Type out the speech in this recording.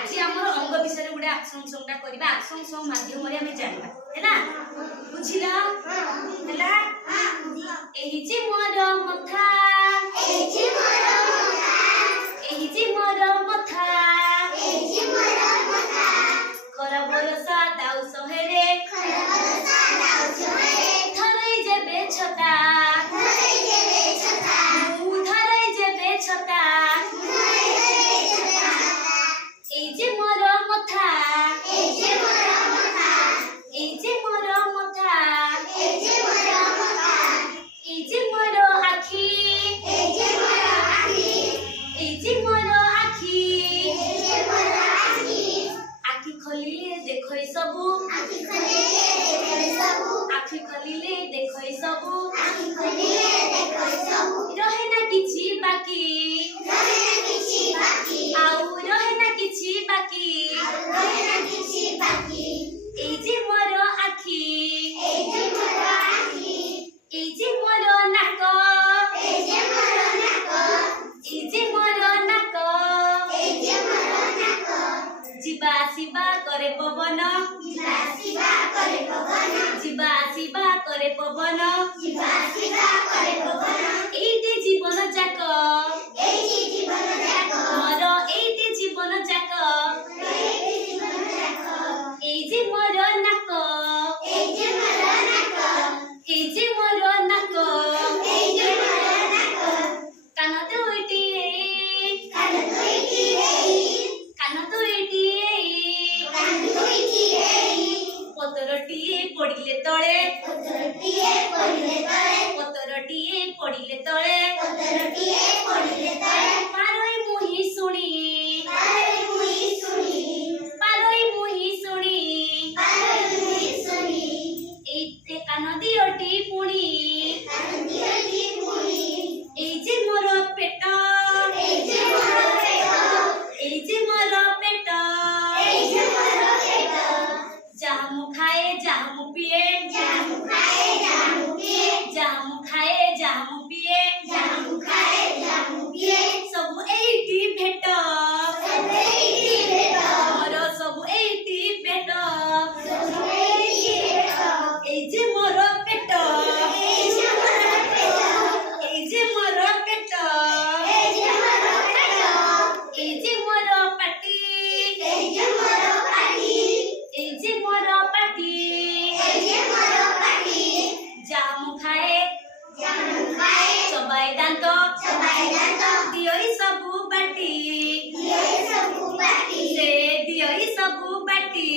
आज आमर अंग विषय गोटे आक्शन सॉन्ग करबा आक्शन सॉन्ग माध्यम रे हमें जानबा हैना बुझिला हैला एही जे मोर मथा कर भरोसा दाउ सहेरे थरै जे बेछता धरै जे बेछता এই যে মোর মথা এই যে মোর মথা এই যে মোর আখি এই যে মোর আখি আখি খলিলে দেখই সবু আখি খলিলে দেখই সবু রহে না কিছু বাকি আউ রহে না কিছু বাকি এই যে মোর আখি এই যে মোর নাক এই যে মোর নাক ଯିବା ଆସିବା କରେ ପବନ ଯିବା ଆସିବା କରେ ପବନ ଏଇଟି ଜୀବନ ଯାକ ମୋର ଏଇଟି ଜୀବନ ଯାକ এই যে মোর নাক এই যে মোর নাক কান দুইটি কান দুইটি পতরটিয়ে পড়িলে তଳେ পতরটিয়ে পড়িলে তଳେ পারই মুহি শুনি পারই মুহি শুনি এইতে কান দিওটি পুনি এই যে মোর পেট এই যে মোর পেট জামু খায়ে জামু পিয়ে জামু খায়ে জামু পিয়ে সবু এইটি ভেট মোর সবু এইটি ভেট এই যে মোর পেট এই যে মোর পেট এই যে মোর পাটি এই যে মোর পাটি জামু খায়ে চবাই দান্ত দিয়ই সবু বাটি সে দিয়ই সবু বাটি